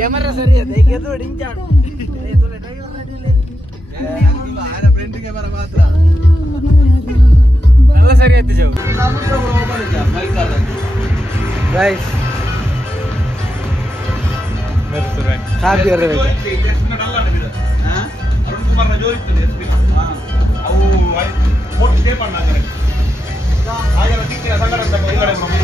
Camera सरी है देखे तो डिंचाडू ये तो ड्राइवर रेडी आरा फ्रंट कैमरा मात्र नल्ला सरी है जाओ गाइस मेरे तो राइट हैप्पी कर रहे हां अरुण कुमार ना जो इतने हां ಅವು ಫೋಟೋ ಶೇರ್ ಮಾಡನ ಕರೆಕ್ಟ್ ಹಾಗೆಲ್ಲ ಸಿಕ್ಕಿರ ಸಂಗಡ ಅಂತ ಕೈಗಡೆ ಮಮ್ಮಿ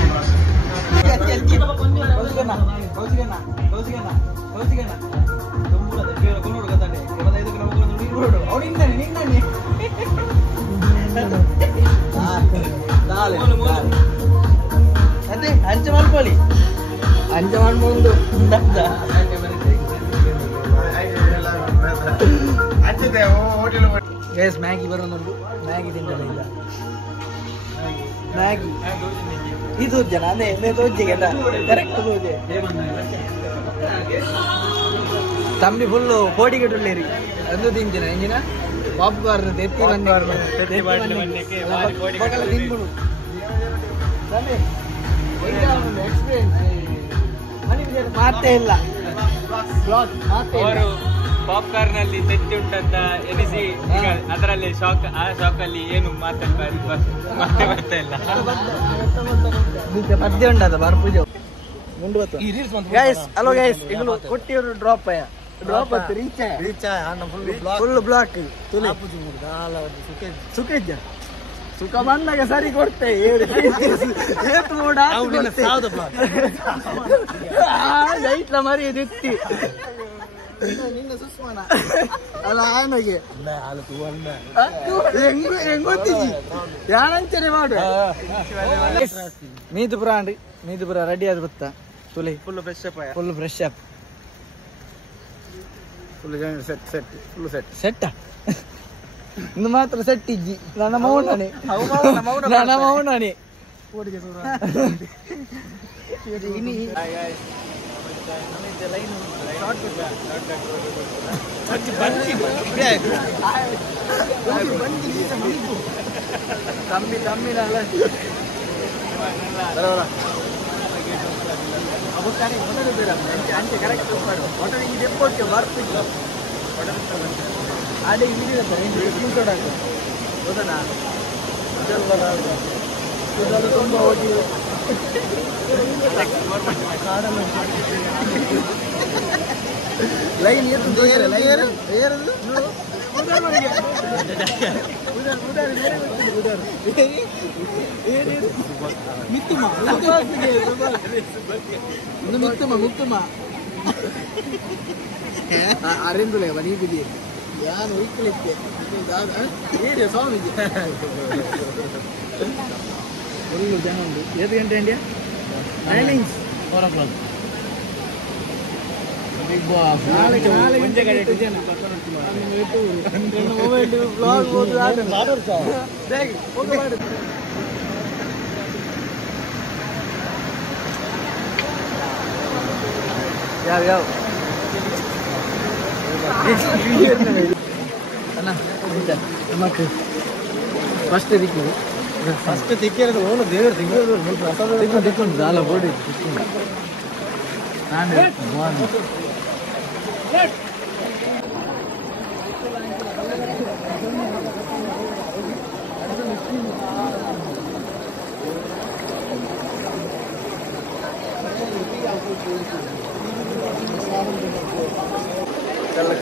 ಮ್ಯಾಗಿ ಬರೋದು ಮ್ಯಾಗಿ ತಿನ್ನಲಿಲ್ಲ ಮ್ಯಾಗಿ ಇದು ಜನ ಅದೇ ದೋಜೆಗೆ ಕರೆಕ್ಟ್ ದೋಜೆ ತಮ್ಮಿ ಫುಲ್ಲು ಕೋಡಿಗೆಟುಳ್ಳೇರಿ ಅದು ತಿಂಜಿನ ಎಂಜಿನ ಪಾಪ್ಕಾರ್ನ್ ಎತ್ತಿ ತಿನ್ಬಿಡು ಮಾತೇ ಇಲ್ಲ ಪಾಪ್ಕಾರ್ನ್ ಅಲ್ಲಿ ತೆತ್ತಿ ಉಂಟಂತ ಎನಿಸಿ ಅದರಲ್ಲಿ ಶಾಕ್ ಆ ಶಾಕ್ ಅಲ್ಲಿ ಏನು ಮತ್ತೆ ಬರ್ತಾ ಇಲ್ಲ ಪದ್ಯ ಉಂಟದ ಬರ್ಪೂಜೆ ಮುಂದೆ ಗೈಸ್ ಹಲೋ ಗೈಸ್ ಈಗಲೂ ಕೊಟ್ಟಿಯವರು ಡ್ರಾಪ್ ಡ್ರಾಪ್ ಆಯ್ತು ರೀಚ್ ಫುಲ್ ಬ್ಲಾಕ್ ಸುಖಿದ್ದ ಸುಖ ಬಂದಾಗ ಸರಿ ಕೊಡ್ತೆ ಐಟ್ಲ ಮರಿ ಎತ್ತಿ ಅಲ್ಲ ಆಯನಗೆ ಹೆಂಗೊತ್ತೀಜಿ ಯಾಣಂಚನೆ ಮಾಡು ಮೀದುಪುರ ಅಂಡಿ ಮೀದುಪುರ ರೆಡಿ ಆದ್ ಗೊತ್ತಾ ತುಳಿ full fresh up full set ಇನ್ನು ಮಾತ್ರ ಸೆಟ್ ಇಜ್ಜಿ ನನ್ನ ಮೌನನೆ ಅದೇ ತುಂಬ ಹೋಗಿ ಲೈನ್ ಮುತ್ತುಮ ಅರೆಂದುಲೆ ನೀಬಿದಿ ಯಾನು ಉಯ್ಕಲಿಕ್ಕೆ ಏರಿಯ ಸ್ವಾಮೀಜಿ ಫುಲ್ಲು ಜನ ಉಂಟು ಎಷ್ಟು ಗಂಟೆ India timings 4 o'clock Bigg Boss mobile blog ಯಾವ ಫಸ್ಟ್ ತಿಕ್ಕಿರೋದು ಓನು ದೇವರು ತಿಕ್ಕೊಂಡು ಜಾಲ ಬೋಡಿ ನಾನು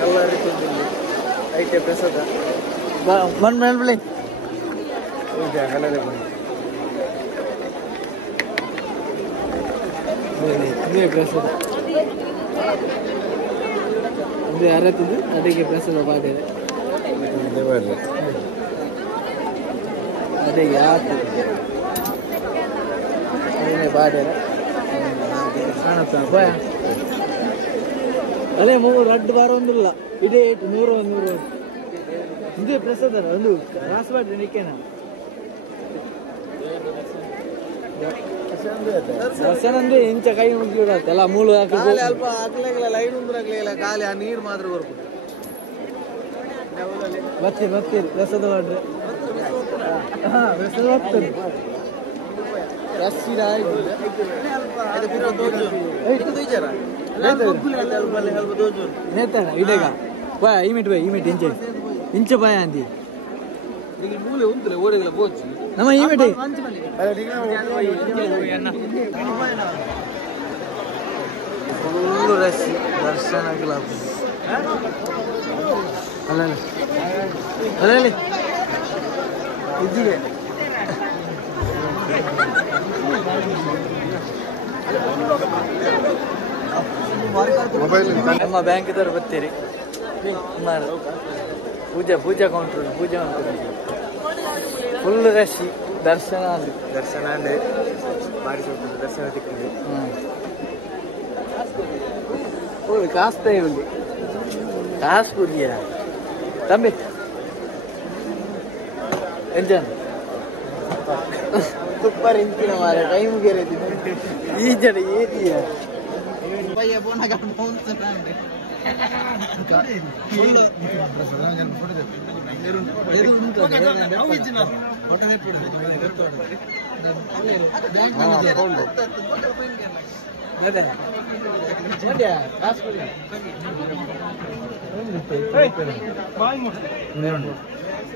ಕಲ್ಲರ್ ಇಟ್ಟಿದ್ದೀನಿ ಐಟೆ ಪ್ರಸಾದ ಬಂದ್ ಮೇಲೆ ಕಲ್ಲರೆ ಬಂದು ಪ್ರಸಾದ ಇದು ಯಾರತ್ತಿದ್ದು ಅಡಿಗೆ ಪ್ರಸಾದ ಬಾಡಿದೆ ಅಡಿಗೆ ಆಗ್ತದೆ ಅದೇ ಬಾಡಿದೆ ಕಾಣುತ್ತಾ ಭಯ ಅಲ್ಲೇ 3 ಅಡ್ಡು ಬಾರೊಂದಿಲ್ಲ ಇಡೇ 100 ಇದೇ ಪ್ರಸಾದ ಒಂದು ರಾಸಬಾಡ್ರಿ ನಿಕ್ಕೇನ ದರ್ಶನ ಅಂದ್ರೆ ಇಂಚ ಕೈ ಮುಗಿಬಿಡತ್ತಲ್ಲ ಮೂಳು ಹಾಕಿ ಅಲ್ಪ ಹಾಕ್ಲಿಲ್ಲ ಲೈನ್ ಉಂದ್ರಾಗ್ಲಿಲ್ಲ ಖಾಲಿ ಆ ನೀರು ಮಾತ್ರ ಬರ್ಬೋದು ಬರ್ತೀರಿ ರಸದ ಹೊಡ್ರೆ ರಸದ ಹೋಗ್ತದೆ ರಸ್ಸಿದ ಇದೇಗ ಬಾಯ್ ಇಮಿಟ್ ಬಾಯ್ ಇಮಿಟ್ ಇಂಚ ಬಾಯ ಅಂತಿ ಮೂಲೆ ಉಂಟು ಓಡಿಗಳ ಬೋಚು ನಮ್ಮ ಇಮಿಟ್ ಫುಲ್ಲು ರಶ್ ದರ್ಶನ ಆಗಿಲ್ಲ ಅಲ್ಲಲ್ಲಿ ಇದ್ದಿಗೆ ನಮ್ಮ ಬ್ಯಾಂಕ್ದವ್ರು ಬರ್ತೀರಿ ಪೂಜಾ ಕೌಂಟ್ರ್ ಪೂಜೆ ಮಾಡ್ತೀರಿ ಫುಲ್ ರಶ್ ದರ್ಶನ ಅಂದ್ರೆ ಬಾರಿ ಹೋಗ್ತದೆ ದರ್ಶನ ಸಿಗ್ತದೆ ಕಾಸ್ತಾ ಇಲ್ಲಿ ಕಾಸು ಕುಡಿಯ ತಂಬಿ ಎಂಜನ್ ಸೂಪರ್ ಇಂತಿನ ಮಾರ ಟೈಮ್ ಗೆರೆದಿ ಈ ಜನ ಏನಿಯ ಪಯ್ಯ ಬೋನ ಗಾಡು ಹೋಗ್ತಾನೆ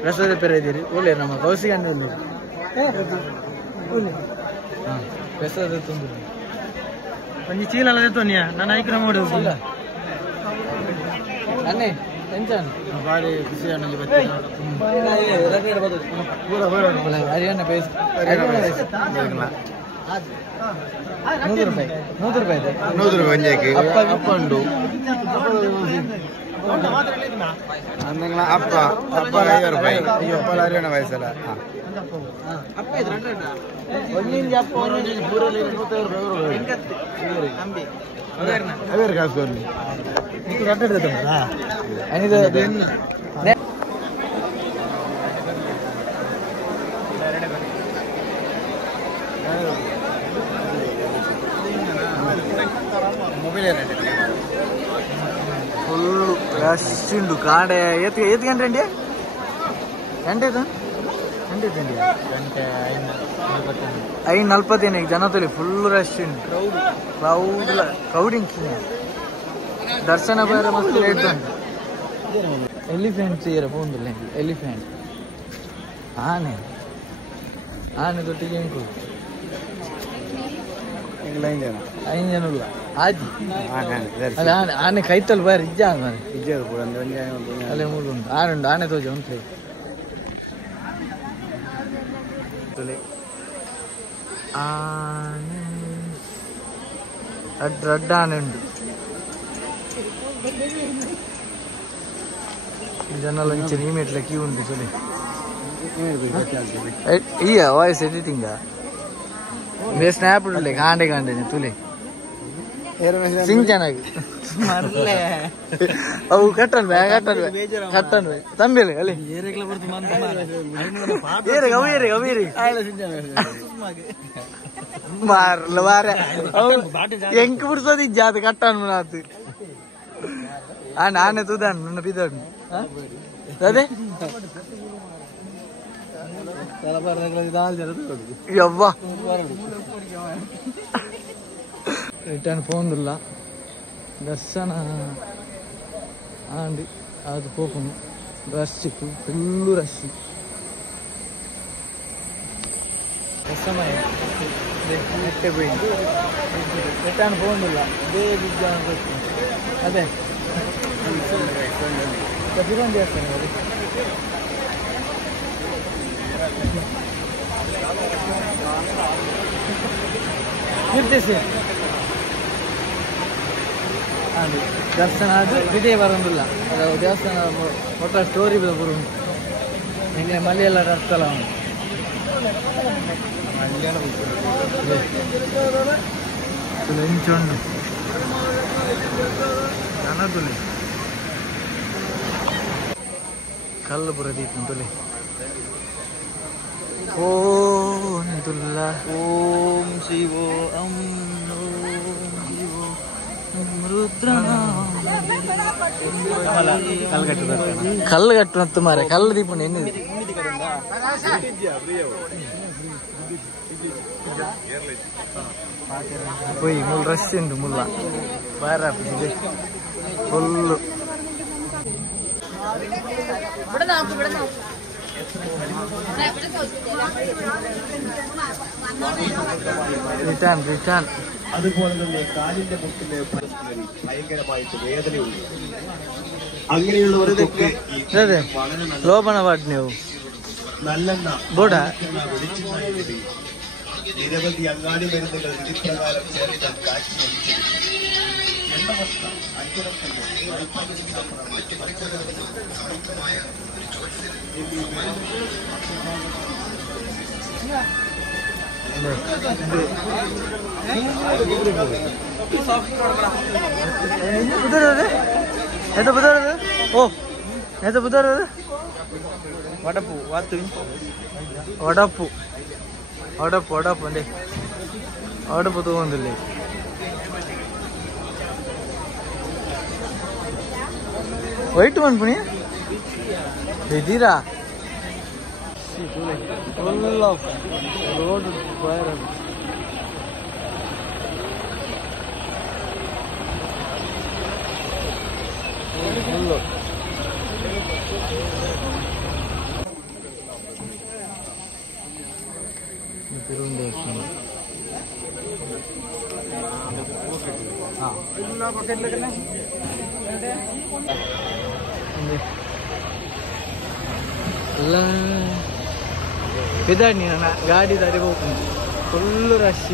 ರಸದ ಪೆರ ಇದ್ದೀರಿ ಒಳ್ಳೆ ನಮ್ಮ ಕೌಸಿಗೆ ರಸದ ತುಂಬ ಒಂದು ಚೀಲ ತೋನಿಯ ನಾನು ಐಕ್ರ ಮಾಡಿ ಹೋಗಿಲ್ಲ ಅನ್ನೇ ಟೆನ್ಷನ್ ಭಾರಿ ಖುಷಿ ಅನ್ನಲ್ಲಿ ಹರಿಯಾಣ ಬೇಸ್ 100 ರೂಪಾಯಿ ಒಂಜಾಕಿ ಅಪ್ಪ ಉಂಟು ಅಪ್ಪ 50 ರೂಪಾಯಿ ಅಪ್ಪ ಹರಿಯಾಣ ವಯಸ್ಸಲ್ಲ ಅವೇರ್ ಕಾಸು ಫುಲ್ ರಶ್ ಉಂಟು ಕಾಡೆ ಎತ್ತು ಗಂಟೆ ಅಂಡಿ ಗಂಟೆ 5:40 ಜನ ತೊಲಿ ಫುಲ್ ರಶ್ ಉಂಟು ಕ್ರೌಡಿಂಗ್ ದರ್ಶನ ಬೇರೆ ಮಸ್ತ್ ಲೇಟ್ ಉಂಟು ಎಲಿಫೆಂಟ್ ಚೀರ ಪೋಂದಿಲ್ಲ ಎಲಿಫೆಂಟ್ ಆನೆ ತೊಟ್ಟಿಗೆ ಉಂಟು 5 ಜನ ಆಜಿ ಅಲ್ಲ ಆನೆ ಕೈತಲ್ ಬಾರಿ ಇಜ್ಜ ಅಲ್ಲೇ ಮೂರು ಉಂಟು ಆನೆ ತೋಜ ಉಂಟು ಆನೆ ರಡ್ಡ ಆನೆ ಉಂಟು ಜನಲ್ಲ ಇಂಚಿನ ಇಮೇಟ್ಲ ಕ್ಯೂ ಉಂಟು ಚಲಿ iya voice editing da me snap ulle gaande ne tule sing janagi marle avu kattan be tambele ale erekla bordu man aviri ayla sing janagi marle mare enk bursodi jada kattan munatu ane tudan nunna pidan ade return ಪೋಂದಿಲ್ಲ ದರ್ಶನ ಆಂಡಿ ಅದು ಪೋಪುನು rush full rush ಸಮಯ ನೆಟ್ಟೆ ಹೋಯ್ತು return ಪೋಂದಿಲ್ಲ ಅದೇ ಪ್ರತಿಬಂಧ ದೇವಸ್ಥಾನ ಅದು ನಿರ್ದೇಶಿ ಅದು ದರ್ಶನ ಅದು ವಿಜಯ ಬರೋದಿಲ್ಲ ಅದು ದೇವಸ್ಥಾನ ಒಟ್ಟ ಸ್ಟೋರಿ ಬರು ಹಿಂಗೆ ಮಲೆಯೆಲ್ಲ ಅರ್ಥಲ್ಲ ಇಂಚೊಂಡು ನನದುಲಿ ಕಲ್ಲು ಬುರದಿ ತುಂತುಲಿ ಓ ವರಹಮತುಲ್ಲಾಹ. ಓಂ ಶಿವೋ ಓಂ ಶಿವೋ ರುದ್ರ ಕಲ್ಲು ಕಟ್ಟು ಮಾರೆ ಕಲ್ಲು ದೀಪುಂಡು ಎನ್ನಿದೆ పోయి ముళ్ళు రష్ ఉంది ముళ్ళ బాగా ఫుల్ റിട്ടേൺ റിട്ടേൺ. അതുപോലെ തന്നെ കാലിന്റെ മുട്ടിന് ഭയങ്കരമായിട്ട് വേദനയുണ്ട്. അങ്ങനെയുള്ളവർക്കൊക്കെ ലോപണ പാട്ട് ನೀವು നല്ലെണ്ണ ಬೋಡ നിരവധി അങ്ങാടി മരുന്നുകൾ വിധിപ്രകാരം ചേർക്കാൻ കാശി ശ്രമിച്ചിരുന്നു. എണ്ണവസ്ത്ര ಎಂತ ಬುಧಾರ ಓ ಎಂತ ಬುಧಾರ ವಡಪು ವಾತು ವಡಪು ವಡಪು ವಡಪು ಅಂದೆ ವಡಪು ತಗೊಂಡಿಲ್ಲ ವೈಟ್ ಮನ್ಪುಣಿ ಇದ್ದೀರಾ full off road fire full ಬಿದ್ದಾಡಿ ನನ್ನ ಗಾಡಿ ದಾರಿ ಹೋಗ್ತೀನಿ ಫುಲ್ ರಶ್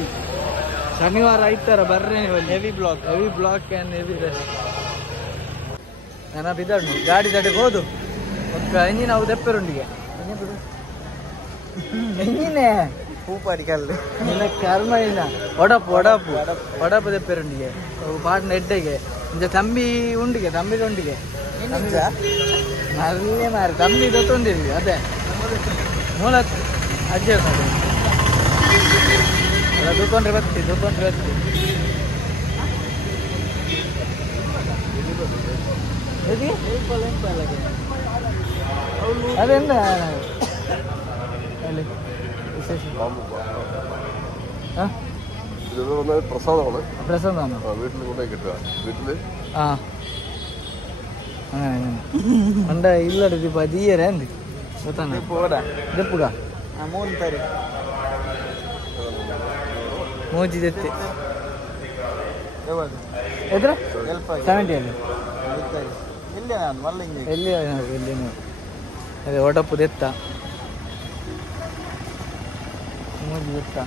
ಶನಿವಾರ ಐತಾರ ಬರ್ರೆ heavy block and heavy rush ನಾನು ಬಿದ್ದಾಡು ಗಾಡಿ ದಾಡಿ ಹೋದು ಎಂಜಿನ ಅವು ದೆಪ್ಪರುಂಡಿಗೆ ಎಂಜಿನೇ பூப்பாடி கல் எனக்கு கர்ம ಇಲ್ಲ ಒಡಪು ಒಡಪು ಒಡಪು ದೆಪ್ಪೆರುಂಡಿಗೆ ಪಾಟ್ನ ಎಡ್ಡೆಗೆ ಇಂಜ ತಂಬಿ ಉಂಡಿಗೆ ತಂಬಿದೊಂಡಿಗೆ ನಲ್ಲೇ ಮಾರಿ ತಂಬಿ ಗೊತ್ತೊಂದಿರಿ ಅದೇ ಮೂಲ ಅಜ್ಜಿ ಅಲ್ಲ ದುಕೊಂಡ್ರೆ ಬತ್ತಿ ಅದೆಂದ ಅಲ್ಲಿ പ്രസാദമാണ് ആ പണ്ട ഇല്ലടി പതിയരേ ಗೊತ್ತಾನ ದೆಪ್ಪುಗ ಮೋಜಿ ದೆತ್ತೆ ಎದ್ರ 70 ಅಲ್ಲಿ ಎಲ್ಲಿ ಅದೇ ಒಡಪು ದೆತ್ತ ಮೋಜಿ ದೆತ್ತ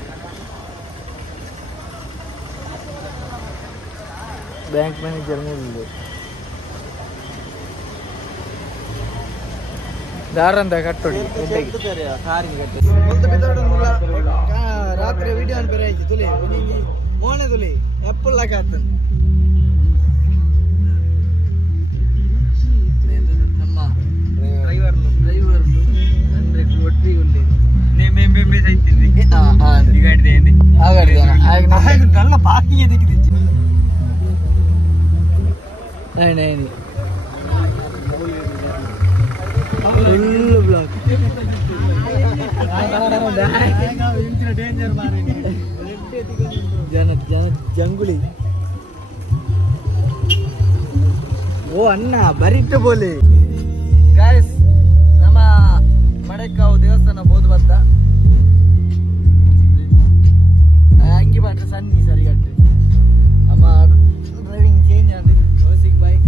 ಬ್ಯಾಂಕ್ ಮ್ಯಾನೇಜರ್ ಮೂಲಿದೆ ದಾರಂದ ಕಟ್ಟೋಡಿ ರಾತ್ರಿ ವಿಡಿಯೋ ಬೇರೆ ಆಯ್ತು ತುಲಿ ಮೋನೆ ತುಲಿ ಎಪ್ಪಲ್ಲಾಕ ನಮ್ಮ ಡ್ರೈವರ್ ಅಂದ್ರೆ ಒಟ್ಟಿಗೆ ಉಳ್ಳಿ നല്ല പാർക്കിംഗ് ചെയ്തിട്ട് ಫುಲ್ ಬ್ಲಾಕ್ ಜನ ಜಂಗುಳಿ ಓ ಅಣ್ಣ ಬರಿಟ್ಟು ಬೋಲಿ ಗಾಯ್ಸ್ ನಮ್ಮ ಮಡೆಕಾವು ದೇವಸ್ಥಾನ ಬೋದು ಬತ್ತ ಅಂಗಿ ಪಾಟ್ರೆ ಸನ್ನಿ ಸರಿಗಟ್ಟೆ ಅಮ್ಮ ಡ್ರೈವಿಂಗ್ ಚೇಂಜ್ ಆದ್ರೆ ಓಸಿಕ್ ಬೈಕ್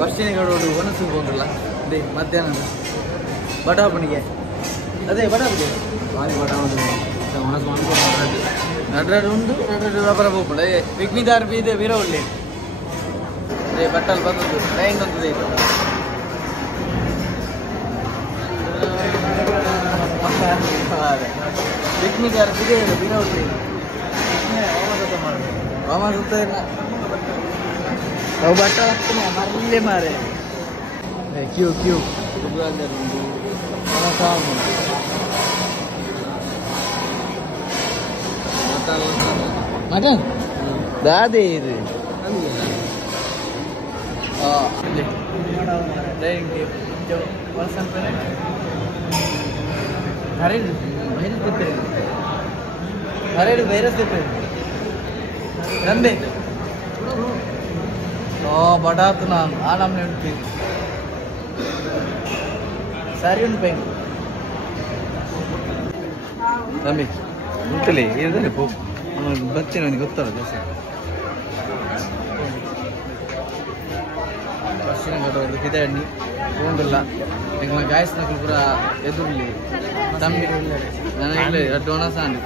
ಬಸ್ಸಿನಗಡೋಡು ಒಣಸು ಹೋಗಲ್ಲ ಅದೇ ಮಧ್ಯಾಹ್ನ ಬಟಾಪಣಿಗೆ ಅದೇ ಬಟಾಪಣಿಗೆ ಭಾರಿ ಬಟಾಪಣಿ ಒಣಸು ಅನ್ಕೊಂಡು ನಡ್ರಾಡು ಉಂಡು ನಡ್ರಾಡು ವ್ಯಾಪಾರ ಹೋಗ್ಬಿಡ ವಿಘ್ನಿದಾರ್ ಬೀದೆ ವೀರವಳ್ಳಿ ಅದೇ ಬಟ್ಟಲು ಬಂದದ್ದು ಟ್ರೈನ್ ಬಂದದ್ದು ಮಾರೆ ಪಿಕ್ನಿಕ್ ಯಾರು ಸಿಗೇ ಇಲ್ಲ ಬಿಡ ಹುಟ್ಟಿ ಮಾಮ ಸುತ್ತ ಇಲ್ಲ ಅವು ಬಟ್ಟ ಹಾಕ್ತಾನೆ ಮರಲ್ಲೇ ಮಾರೆ ಕ್ಯೂ ಕ್ಯೂ ಮಟನ್ ದಾದೆ ಇದು ರಂಬೆ ಬಟಾತು ನಾನು ಆ ನಮ್ನೆ ಉಂಟು ಸರಿ ಉಂಟು ಪೈ ರಂಬೆ ಉಂಟಲಿ ಇದ್ರೆ ಬರ್ತೀನಿ ನನಗೆ ಗೊತ್ತಲ್ಲ ಜಾಸ್ತಿ ಬಸ್ಸಿನ ಕಟ್ಟೋದು ಕಿದಣ್ಣಿ ಹೋಗಿಲ್ಲ ಈಗ ಗಾಯಸ್ನಕ್ಕೂ ಪೂರ ಎದುರ್ಲಿ ತಂಬಿ ನನಗೆ ಇಲ್ಲ ಅಡ್ಡು ಒಣಸ ಅಂಡಿ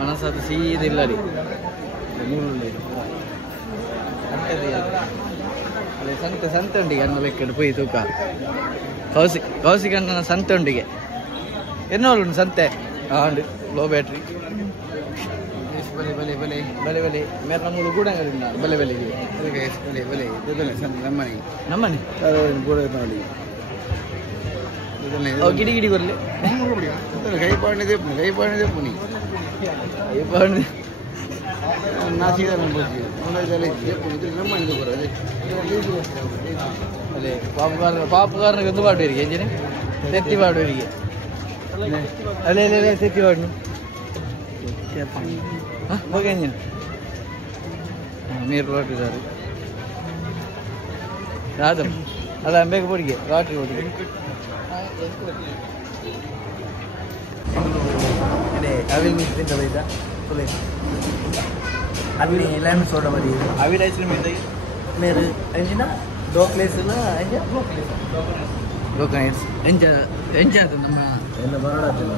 ಒಣಸ ಅದು ಸೀದ ಇಲ್ಲ ರೀ ಮೂರುಳ್ಳಿ ಅಲ್ಲೇ ಸಂತೆ ಸಂತೆ ಉಂಡಿಗೆ ಅನ್ನ ಲೆಕ್ಕಡು ಪೋಯಿ ತೂಕ ಕೌಸಿಕ ಅಣ್ಣನ ಸಂತೆ ಉಂಡಿಗೆ ಎನ್ನೋಳು ಉಂಟು ಸಂತೆ ಉಂಡು ಲೋ ಬ್ಯಾಟ್ರಿ ಬಲೆ ಬಲೆ ಬಲೆ ಬಲೆ ಬಲೆ ಮೇರೆ ನಮ್ಮೂರು ಗೂಡಂಗಡಿಂದ ಬಲೆ ಬಲೆಗೆ ಬಲೆ ಬಲೆ ನಮ್ಮನೆ ನಮ್ಮನೆ ಗೂಡ ನೋಡಿ ಗಿಡಿ ಗಿಡಿ ಬರಲಿ ಕೈ ಪಾಣಿದೆ ಕೈ ಪಾಣಿದೆ ಪುನಿ ಕೈ ಪಾಣಿದೆ ನಾಸಿಕ ನಮ್ಮನೆ ಬರೋದು ಅದೇ ಪಾಪುಗಾರನಿಗೆ ಒಂದು ಪಾಡುವರಿಗೆ ಎಂಜಿನ ತೆತ್ತಿ ಪಾಡುವರಿಗೆ ಅಲ್ಲೇ ಅಲ್ಲೇ ತೆತ್ತಿ ಪಾಡು ಹೋಗಿ ಎಂಜಿನ ನೀರು ಹೊರಟಿದ್ದಾರೆ ರಾಧಮ್ ಅಲ್ಲ ಬೇಗ ಬಡಿಗೆ ರಾತ್ರಿ ಒಟ್ಟಿಗೆ ಅದೇ ಅವಿಲ್ ಮಿಸ್ ತಿಂತದ ತುಲೆ ಅಲ್ಲಿ ಲೈಮ್ ಸೋಡಾ ಬದಿ ಅವಿಲ್ ಐಸ್ ಕ್ರೀಮ್ ಇದೆ ಮೇರೆ ಎಂಜಿನ ದೋ ಪ್ಲೇಸ್ ಇಲ್ಲ ಎಂಜ ದೋ ಕೈಸ್ ಎಂಜ ಎಂಜ ಅದು ನಮ್ಮ ಎಲ್ಲ ಬರೋಡಾತಿಲ್ಲ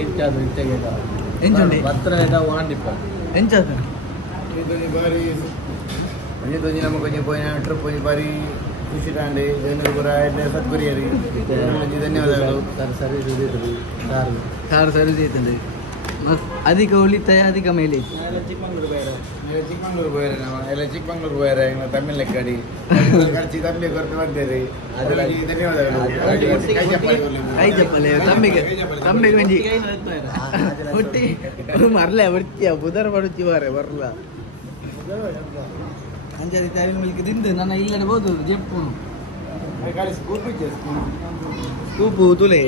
ಎಂಜ ಅದು ಇಟ್ಟೆಗೆಲ್ಲ ಎಂಜ ಹತ್ರ ಇದ ವಾಂಡಿಪ್ಪ ಎಂಜ ಅದು ಇದು ಬಾರಿ म्हणजे तुझी नमक कोणी पोय ट्रिप कोणी बारी खुशी कांडे जनर गुरा सत्पुरी हरी म्हणजे धन्यवाद सर सर्विस देतो कार सर्विस देतो अधिक ಉಳಿತಾಯ ಅಧಿಕ ಮೈಲೇಜ್ ಚಿಕ್ಕಮಂಗ್ಳೂರು ಬೋಯರ ಎಲ್ಲ ಚಿಕ್ಕಮಂಗ್ಳೂರು ಬೋಯರ ತಮಿಳ್ ಲೆಕ್ಕಡಿ ಖರ್ಚು ಕಮ್ಮಿ ಕೊಟ್ಟು ಮಾಡ್ತೇವೆ ಧನ್ಯವಾದಗಳು ಕೈ ಚಪ್ಪಲೆ ತಮ್ಮಿಗೆ ತಮ್ಮಿಗೆ ಮಂಜಿ ಹುಟ್ಟಿ ಮರಲೆ ಬರ್ತೀಯ ಬುಧರ ಬಡುತ್ತಿ ಬಾರೆ ಬರಲ್ಲ ಅಂಜಾದಿ ತಾವಿನ ಮಿಲ್ಕ್ ತಿಂದು ನನ್ನ ಇಲ್ಲಡೆ ಹೋದು ಜೆಪ್ಪು ಸ್ಕೂಪು ತುಲೆ